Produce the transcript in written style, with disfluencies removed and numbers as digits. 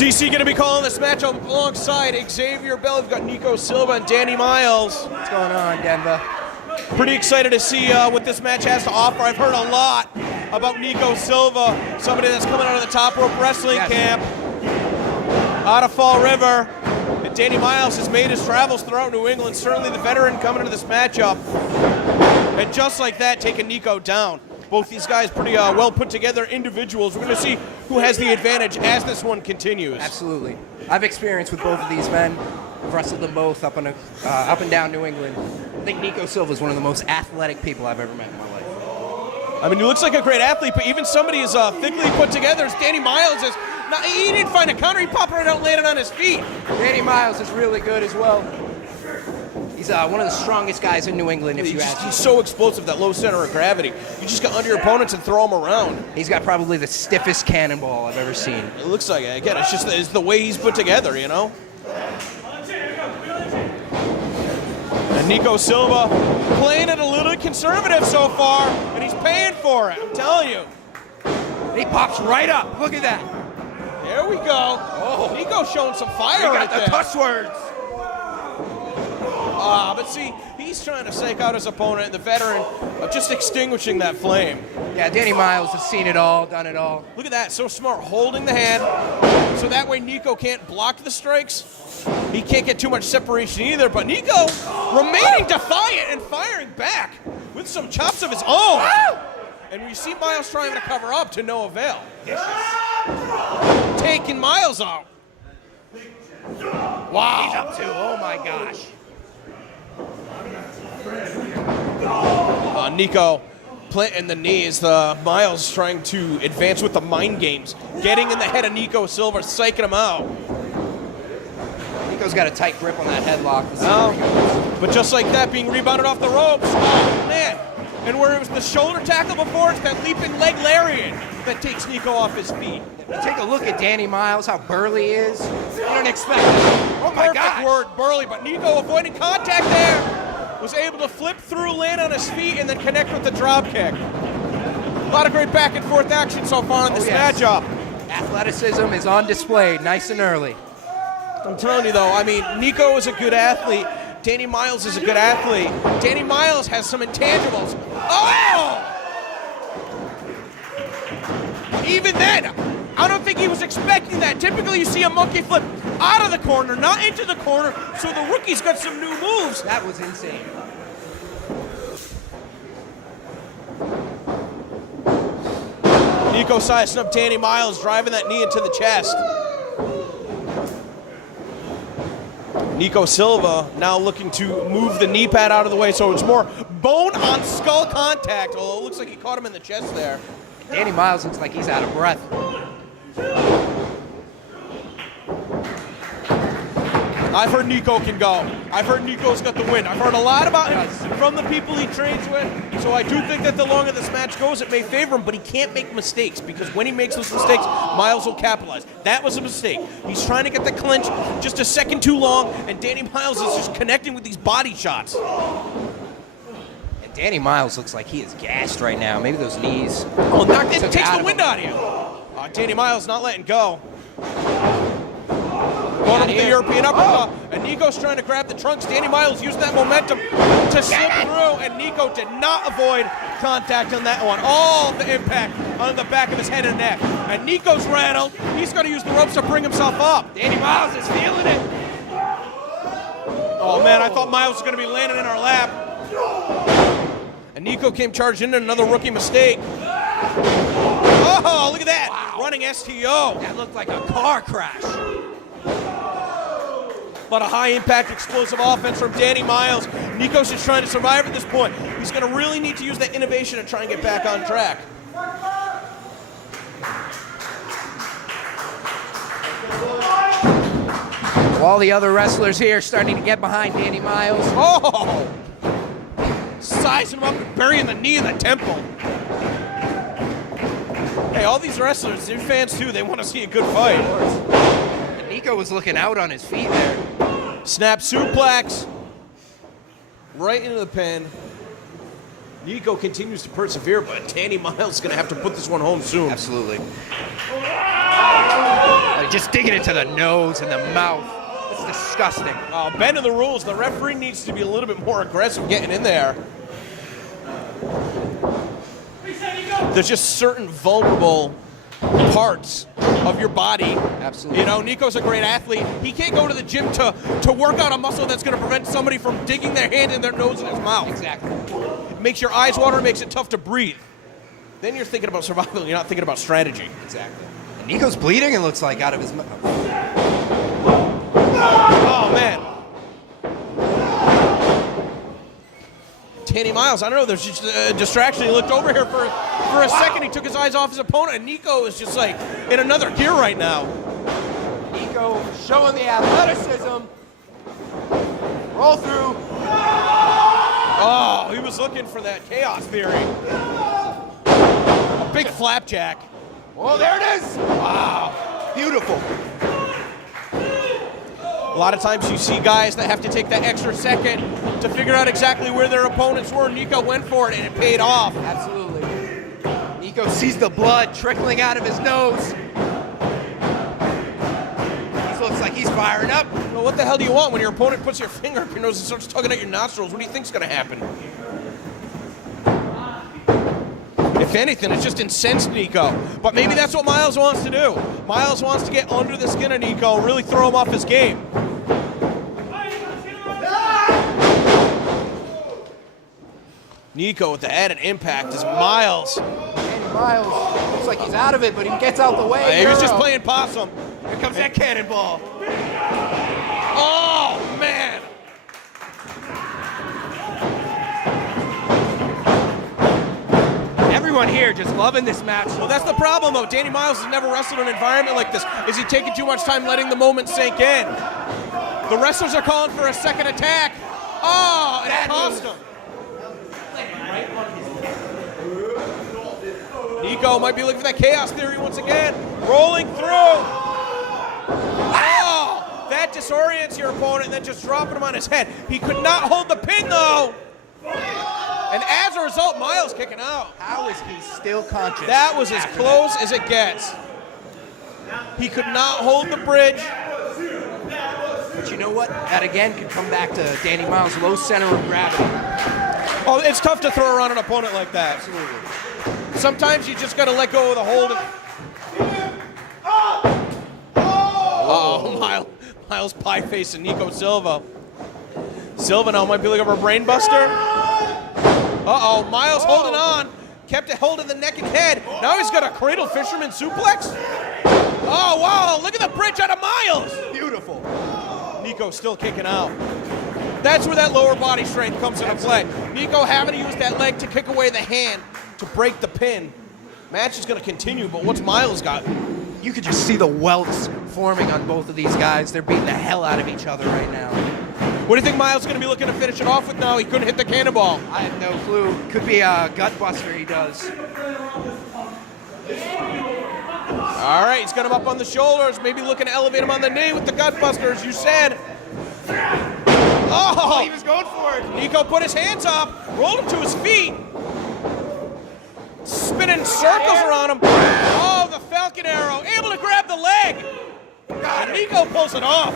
DC going to be calling this match alongside Xavier Bell. We've got Nico Silva and Danny Miles. What's going on, Denver? Pretty excited to see what this match has to offer. I've heard a lot about Nico Silva, somebody that's coming out of the Top Rope Wrestling camp out of Fall River. And Danny Miles has made his travels throughout New England, certainly the veteran coming into this matchup. And just like that, taking Nico down. Both these guys pretty well put together individuals. We're going to see who has the advantage as this one continues. Absolutely. I've experienced with both of these men. I've wrestled them both up and down New England. I think Nico Silva is one of the most athletic people I've ever met in my life. I mean, he looks like a great athlete, but even somebody as thickly put together as Danny Miles is. Now, he didn't find a counter. He popped right out and landed on his feet. Danny Miles is really good as well. He's one of the strongest guys in New England, if you ask me. He's so explosive, that low center of gravity. You just got under your opponents and throw them around. He's got probably the stiffest cannonball I've ever seen. It looks like it. Again, it's the way he's put together, you know? And Nico Silva playing it a little conservative so far, and he's paying for it, I'm telling you. He pops right up. Look at that. There we go. Oh, Nico's showing some fire right there. He got the cuss words. But see, he's trying to stake out his opponent, the veteran, of just extinguishing that flame. Yeah, Danny Miles has seen it all, done it all. Look at that, so smart, holding the hand, so that way Nico can't block the strikes. He can't get too much separation either, but Nico remaining defiant and firing back with some chops of his own. And we see Miles trying to cover up to no avail. Taking Miles out. Wow. He's up to, oh my gosh. Nico planting the knees. Miles trying to advance with the mind games. Getting in the head of Nico Silva, psyching him out. Nico's got a tight grip on that headlock. But just like that, being rebounded off the ropes. Oh, man. And where it was the shoulder tackle before, it's that leaping leg lariat that takes Nico off his feet. Take a look at Danny Miles, how burly he is. You don't expect it. Oh my God. Perfect word, burly, but Nico avoiding contact there. Was able to flip through, land on his feet, and then connect with the drop kick. A lot of great back and forth action so far in this matchup. Athleticism is on display nice and early. I'm telling you though, I mean, Nico is a good athlete. Danny Miles is a good athlete. Danny Miles has some intangibles. Oh! Even then, I don't think he was expecting that. Typically you see a monkey flip out of the corner, not into the corner, so the rookie's got some new moves. That was insane. Nico sizing up Danny Miles, driving that knee into the chest. Nico Silva now looking to move the knee pad out of the way, so it's more bone on skull contact, although it looks like he caught him in the chest there. Danny Miles looks like he's out of breath. I've heard Nico can go. I've heard Nico's got the win. I've heard a lot about him from the people he trains with, so I do think that the longer this match goes, it may favor him, but he can't make mistakes, because when he makes those mistakes, Miles will capitalize. That was a mistake. He's trying to get the clinch just a second too long, and Danny Miles is just connecting with these body shots. And Danny Miles looks like he is gassed right now. Maybe those knees. Oh, it takes the wind out of you. Danny Miles not letting go. Going up with the European uppercut, and Nico's trying to grab the trunks. Danny Miles used that momentum to slip through, and Nico did not avoid contact on that one. All the impact on the back of his head and neck. And Nico's rattled. He's going to use the ropes to bring himself up. Danny Miles is feeling it. Oh, man, I thought Miles was going to be landing in our lap. And Nico came charging in, another rookie mistake. Oh, look at that. Wow. Running STO. That looked like a car crash. A lot of high-impact, explosive offense from Danny Miles. Nico's just trying to survive at this point. He's going to really need to use that innovation to try and get back on track. All the other wrestlers here starting to get behind Danny Miles. Oh! Sizing him up and burying the knee in the temple. Hey, all these wrestlers, they're fans too. They want to see a good fight. Nico was looking out on his feet there. Snap suplex. Right into the pin. Nico continues to persevere, but Danny Miles is going to have to put this one home soon. Absolutely. A just digging into the nose and the mouth. It's disgusting. Bending the rules. The referee needs to be a little bit more aggressive getting in there. There's just certain vulnerable parts of your body. Absolutely. You know, Nico's a great athlete. He can't go to the gym to work out a muscle that's going to prevent somebody from digging their hand in their nose and his mouth. Exactly. It makes your eyes water, makes it tough to breathe. Then you're thinking about survival, you're not thinking about strategy. Exactly. And Nico's bleeding, it looks like, out of his mouth. Oh, man. Danny Miles, I don't know, there's just a distraction. He looked over here for a second. He took his eyes off his opponent, and Nico is just like in another gear right now. Nico showing the athleticism. Roll through. Oh, he was looking for that chaos theory. A big flapjack. Oh, there it is. Wow. Beautiful. A lot of times you see guys that have to take that extra second to figure out exactly where their opponents were. Nico went for it, and it paid off. Absolutely. Nico sees the blood trickling out of his nose. He looks like he's firing up. Well, what the hell do you want when your opponent puts your finger up your nose and starts tugging at your nostrils? What do you think's going to happen? If anything, it's just incensed Nico. But maybe that's what Miles wants to do. Miles wants to get under the skin of Nico, really throw him off his game. Nico with the added impact is Miles. Danny Miles looks like he's out of it, but he gets out the way. He was just playing possum. Here comes that cannonball. Oh, man. Everyone here just loving this match. Well, that's the problem, though. Danny Miles has never wrestled in an environment like this. Is he taking too much time letting the moment sink in? The wrestlers are calling for a second attack. Oh, and it cost him. Nico might be looking for that chaos theory once again. Rolling through. Oh, that disorients your opponent and then just dropping him on his head. He could not hold the pin, though. And as a result, Miles kicking out. How is he still conscious? That was as close as it gets. He could not hold the bridge. But you know what? That again could come back to Danny Miles' low center of gravity. Oh, it's tough to throw around an opponent like that. Absolutely. Sometimes you just got to let go of the hold. Oh, Miles pie facing Nico Silva. Silva now might be looking for a brain buster. Uh-oh, Miles holding on. Kept it holding the neck and head. Now he's got a cradle fisherman suplex. Oh, wow, look at the bridge out of Miles. Beautiful. Nico still kicking out. That's where that lower body strength comes into play. Nico having to use that leg to kick away the hand to break the pin. Match is going to continue, but what's Miles got? You could just see the welts forming on both of these guys. They're beating the hell out of each other right now. What do you think Miles is going to be looking to finish it off with now? He couldn't hit the cannonball. I have no clue. Could be a gut buster he does. All right, he's got him up on the shoulders, maybe looking to elevate him on the knee with the gut buster, as you said. Oh, He was going for it. Nico put his hands up, rolled him to his feet. Spinning circles around him. Oh, the Falcon Arrow, able to grab the leg. And Nico pulls it off.